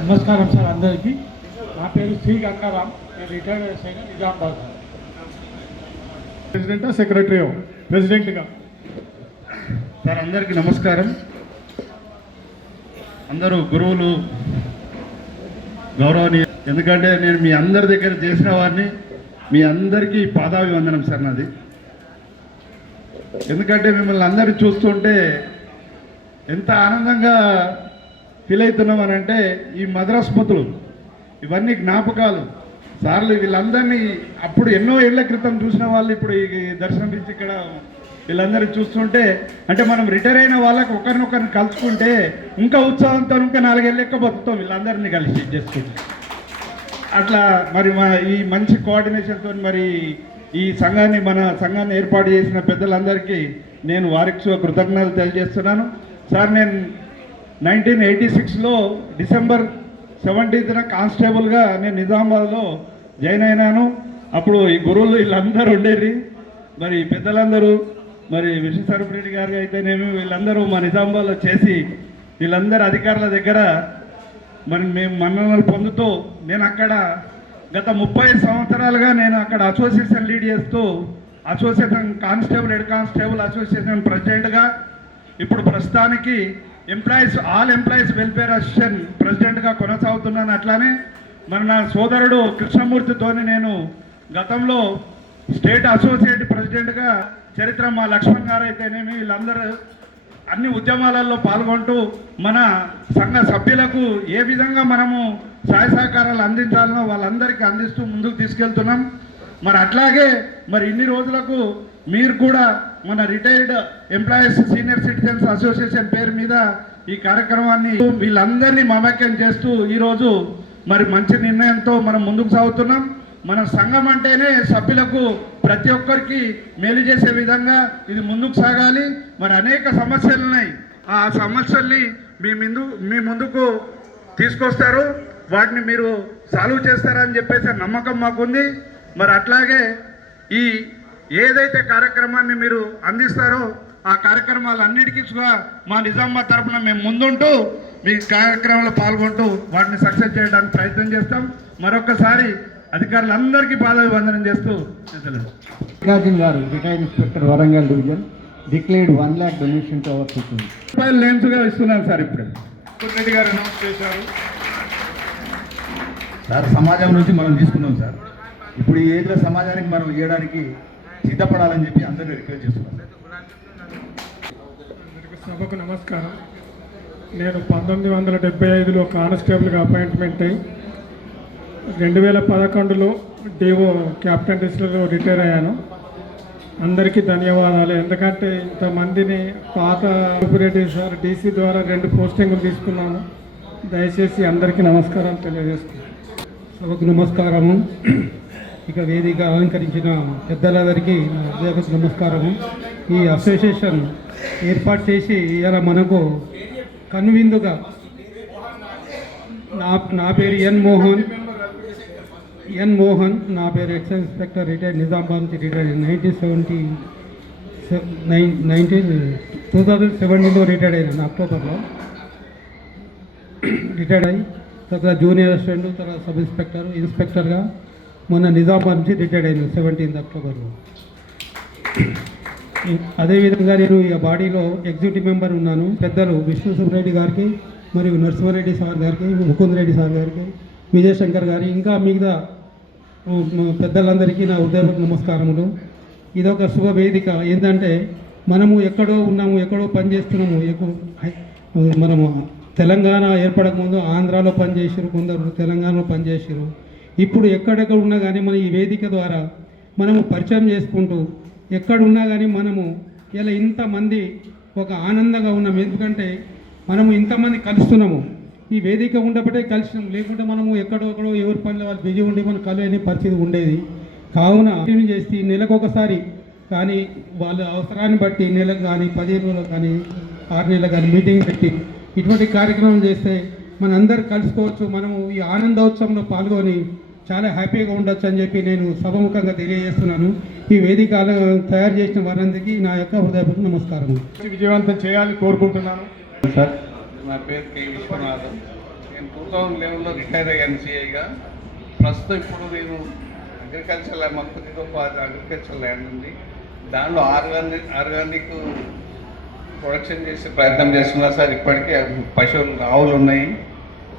నమస్కారం సార్ అందరికీ. నా పేరు శ్రీ గంగారాం. నేను రిటైర్డ్ అయిన నిజామాబాద్ ప్రెసిడెంటా సెక్రటరీ ప్రెసిడెంట్గా. సార్ అందరికీ నమస్కారం. అందరూ గురువులు గౌరవనీయ, ఎందుకంటే నేను మీ అందరి దగ్గర చేసిన వారిని, మీ అందరికీ పాదాభివందనం సార్ నాది. ఎందుకంటే మిమ్మల్ని అందరూ చూస్తుంటే ఎంత ఆనందంగా ఫీల్ అవుతున్నామని అంటే ఈ మధుర స్మృతులు, ఇవన్నీ జ్ఞాపకాలు. సార్లు వీళ్ళందరినీ అప్పుడు ఎన్నో ఏళ్ల క్రితం చూసిన వాళ్ళు ఇప్పుడు ఈ దర్శనం ఇచ్చి ఇక్కడ వీళ్ళందరూ చూస్తుంటే, అంటే మనం రిటైర్ అయిన వాళ్ళకి ఒకరినొకరిని కలుసుకుంటే ఇంకా ఉత్సాహంతో ఇంకా 4 ఏళ్ళ లెక్క బతుకుతాం వీళ్ళందరినీ కలిసి చేసుకుంటే. అట్లా మరి ఈ మంచి కోఆర్డినేషన్తో మరి ఈ సంఘాన్ని, మన సంఘాన్ని ఏర్పాటు చేసిన పెద్దలందరికీ నేను వారికి కృతజ్ఞతలు తెలియజేస్తున్నాను. సార్ నేను 1986లో డిసెంబర్ 17న కానిస్టేబుల్గా నేను నిజామాబాద్లో జాయిన్ అయినాను. అప్పుడు ఈ గురువులు వీళ్ళందరూ ఉండేది, మరి పెద్దలందరూ, మరి విశ్వసరపరెడ్డి గారు అయితేనేమి వీళ్ళందరూ మా నిజామాబాద్లో చేసి వీళ్ళందరూ అధికారుల దగ్గర మరి మేము మన్ననలు పొందుతూ నేను అక్కడ గత 30 సంవత్సరాలుగా నేను అక్కడ అసోసియేషన్ లీడ్ చేస్తూ association constable, head constable association ప్రెసిడెంట్గా, ఇప్పుడు ప్రస్తుతానికి ఆల్ ఎంప్లాయీస్ వెల్ఫేర్ అసోసియేషన్ ప్రెసిడెంట్గా కొనసాగుతున్నాను. అట్లానే మరి నా సోదరుడు కృష్ణమూర్తితోని నేను గతంలో స్టేట్ అసోసియేట్ ప్రెసిడెంట్గా చరిత్ర, మా లక్ష్మణ్ గారు అయితేనేమి వీళ్ళందరూ అన్ని ఉద్యమాలలో పాల్గొంటూ మన సంఘ సభ్యులకు ఏ విధంగా మనము సహాయ సహకారాలు అందించాలనో వాళ్ళందరికీ అందిస్తూ ముందుకు తీసుకెళ్తున్నాం. మరి అట్లాగే మరి ఇన్ని రోజులకు మీరు కూడా మన retired employees senior citizens association పేరు మీద ఈ కార్యక్రమాన్ని వీళ్ళందరినీ మమేకం చేస్తూ ఈరోజు మరి మంచి నిర్ణయంతో మనం ముందుకు సాగుతున్నాం. మన సంఘం అంటేనే సభ్యులకు ప్రతి ఒక్కరికి మేలు చేసే విధంగా ఇది ముందుకు సాగాలి. మరి అనేక సమస్యలు ఉన్నాయి, ఆ సమస్యల్ని మీ ముందుకు తీసుకొస్తారు, వాటిని మీరు సాల్వ్ చేస్తారని చెప్పేసి నమ్మకం మాకుంది. మరి అట్లాగే ఈ ఏదైతే కార్యక్రమాన్ని మీరు అందిస్తారో ఆ కార్యక్రమాలన్నిటికీ కూడా మా నిజామాబాద్ తరఫున మేము ముందుంటూ మీ కార్యక్రమంలో పాల్గొంటూ వాటిని సక్సెస్ చేయడానికి ప్రయత్నం చేస్తాం. మరొకసారి అధికారులందరికీ పాదాభివందనం చేస్తూ మల్లికార్జున్ గారు, retired inspector, Warangal division, declared 1 lakh donation to our citizens. రూపాయలు లేన్స్గా ఇస్తున్నాను సార్. ఇప్పుడు రెడ్డి గారు అనౌన్స్ చేశారు. సార్ సమాజం నుంచి మనం తీసుకున్నాం సార్. ఇప్పుడు ఈ ఏజ్లో సమాజానికి మనం ఇవ్వడానికి సిద్ధపడాలని చెప్పి అందరినీ రిక్వెస్ట్ చేస్తున్నాం. సభకు నమస్కారం. నేను 1975లో కానిస్టేబుల్గా అపాయింట్మెంట్ అయ్యి 2011లో డిఓ క్యాప్టెన్ లిస్టులో రిటైర్ అయ్యాను. అందరికీ ధన్యవాదాలు. ఎందుకంటే ఇంతమందిని పాత సూపరెడ్డి సార్ డీసీ ద్వారా 2 పోస్టింగులు తీసుకున్నాను. దయచేసి అందరికీ నమస్కారం తెలియజేస్తున్నాను. సభకు నమస్కారము. ఇక వేదిక అలంకరించిన పెద్దలందరికీ నా హృదయపూర్వక నమస్కారము. ఈ అసోసియేషన్ ఏర్పాటు చేసి ఇలా మనకు కనువిందుగా నా పేరు ఎన్ మోహన్, నా పేరు ఎక్సైజ్ ఇన్స్పెక్టర్, రిటైర్డ్, నిజామాబాద్ నుంచి రిటైర్డ్. 2017లో రిటైర్డ్ అయినాను. అక్టోబర్లో రిటైర్డ్ అయ్యి తర్వాత జూనియర్ అసిస్టెంట్, తర్వాత సబ్ ఇన్స్పెక్టర్గా మొన్న నిజామాబాద్ నుంచి రిటైర్డ్ అయినాను 17 అక్టోబర్లో. అదేవిధంగా నేను ఈ బాడీలో ఎగ్జిక్యూటివ్ మెంబర్ ఉన్నాను. పెద్దలు విష్ణు సుబ్రెడ్డి గారికి, మరియు నరసింహారెడ్డి సార్ గారికి, ముకుంద్ రెడ్డి సార్ గారికి, విజయశంకర్ గారి, ఇంకా మిగతా పెద్దలందరికీ నా హృదయపూర్వక నమస్కారములు. ఇదొక శుభ వేదిక. ఏంటంటే మనము ఎక్కడో ఉన్నాము, ఎక్కడో పనిచేస్తున్నాము. మనము తెలంగాణ ఏర్పడకముందు ఆంధ్రాలో పనిచేసారు, కొందరు తెలంగాణలో పనిచేసారు. ఇప్పుడు ఎక్కడెక్కడ ఉన్నా కానీ మన ఈ వేదిక ద్వారా మనము పరిచయం చేసుకుంటూ ఎక్కడున్నా కానీ మనము ఇలా ఇంతమంది ఒక ఆనందంగా ఉన్నాము. ఎందుకంటే మనము ఇంతమంది కలుస్తున్నాము. ఈ వేదిక ఉండబట్టే కలిసినాం. లేకుంటే మనము ఎక్కడో ఎవరి పనులు వాళ్ళు బిజీ ఉండి మనం కలియని పరిస్థితి ఉండేది. కావున చేసి నెలకొకసారి కానీ వాళ్ళ అవసరాన్ని బట్టి నెలకు కానీ 15 రోజులకు కానీ 6 నెలలకు కానీ మీటింగ్ పెట్టి ఇటువంటి కార్యక్రమం చేస్తే మనందరూ కలుసుకోవచ్చు. మనము ఈ ఆనందోత్సవంలో పాల్గొని చాలా హ్యాపీగా ఉండొచ్చు అని చెప్పి నేను సభముఖంగా తెలియజేస్తున్నాను. ఈ వేదిక తయారు చేసిన వారందరికీ నా యొక్క హృదయపూర్వక నమస్కారం. విజయవంతం చేయాలని కోరుకుంటున్నాను. సార్, నా పేరు కే విశ్వనాథన్. నేను 2011లో రిటైర్ అయ్యాను సిఐగా. ప్రస్తుతం ఇప్పుడు నేను అగ్రికల్చర్ ల్యాండ్, మనకు అగ్రికల్చర్ ల్యాండ్ ఉంది. దానిలో ఆర్గానిక్ ప్రొడక్షన్ చేసే ప్రయత్నం చేస్తున్నా సార్. ఇప్పటికే పశువులు ఆవులు ఉన్నాయి,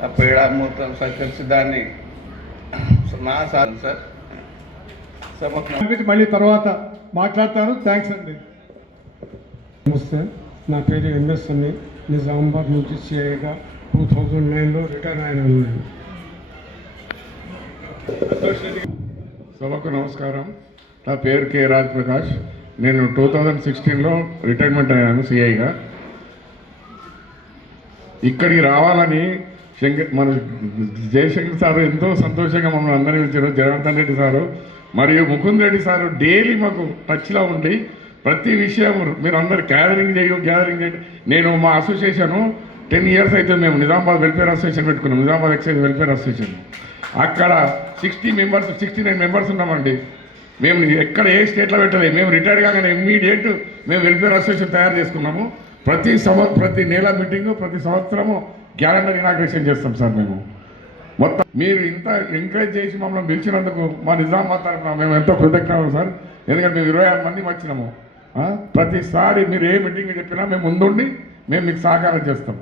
ఆ పేడ మూత్రం కలిసి దాన్ని నా సార్ మళ్ళీ తర్వాత మాట్లాడతాను. థ్యాంక్స్ అండి. నమస్తే, నా పేరు ఎంఎస్ అని, నిజామాబాద్ నుంచి సిఐగా 2009లో రిటైర్ అయినాను. సభకు నమస్కారం. నా పేరు కె రాజ్ ప్రకాష్. నేను 2016లో రిటైర్మెంట్ అయ్యాను సిఐగా. ఇక్కడికి రావాలని మన జయశంకర్ సారు ఎంతో సంతోషంగా మమ్మల్ని అందరినీ పిలిచారు. జనార్దన్ రెడ్డి సారు మరియు ముకుంద్ రెడ్డి సారు డైలీ మాకు టచ్లో ఉండి ప్రతి విషయం మీరు అందరు గ్యాదరింగ్ చేయండి. నేను మా అసోసియేషను 10 years అయితే మేము నిజామాబాద్ వెల్ఫేర్ అసోసియేషన్ పెట్టుకున్నాం, నిజామాబాద్ ఎక్సైజ్ వెల్ఫేర్ అసోసియేషన్. అక్కడ 69 మెంబర్స్ ఉన్నామండి. మేము ఎక్కడ ఏ స్టేట్లో పెట్టలేదు. మేము రిటైర్ కాగానే ఇమ్మీడియట్ మేము వెల్ఫేర్ అసోసియేషన్ తయారు చేసుకున్నాము. ప్రతి నెల మీటింగు, ప్రతి సంవత్సరము క్యాలెండర్ ఇనాగ్రేషన్ చేస్తాం సార్. మేము మొత్తం మీరు ఇంత ఎంకరేజ్ చేసి మమ్మల్ని పిలిచినందుకు మా నిజామాబాద్ తరఫున మేము ఎంతో కృతజ్ఞతలు సార్. ఎందుకంటే మేము 26 మంది వచ్చినాము. ప్రతిసారి మీరు ఏ మీటింగ్ చెప్పినా మేము ముందుండి మేము మీకు సహకారం చేస్తాం.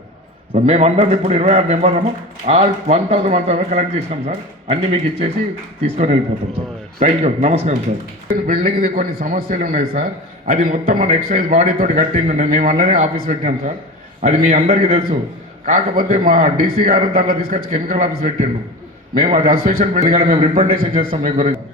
సో మేమందరం ఇప్పుడు 26 మెంబర్లము. 1000 కలెక్ట్ చేసినాం సార్. అన్నీ మీకు ఇచ్చేసి తీసుకొని వెళ్ళిపోతాం సార్. Thank you. నమస్కారం సార్. బిల్డింగ్ది కొన్ని సమస్యలు ఉన్నాయి సార్. అది మొత్తం మన ఎక్సైజ్ బాడీతో కట్టింది ఉన్నాయి. మేము అలానే ఆఫీస్ పెట్టాం సార్. అది మీ అందరికీ తెలుసు. కాకపోతే మా డీసీ గారు దాంట్లో తీసుకొచ్చి కెమికల్ ఆఫీస్ పెట్టిండు. మేము అది అసోసియేషన్ బిల్డింగ్ మేము రిప్రజెంటేషన్ చేస్తాం మీ గురించి.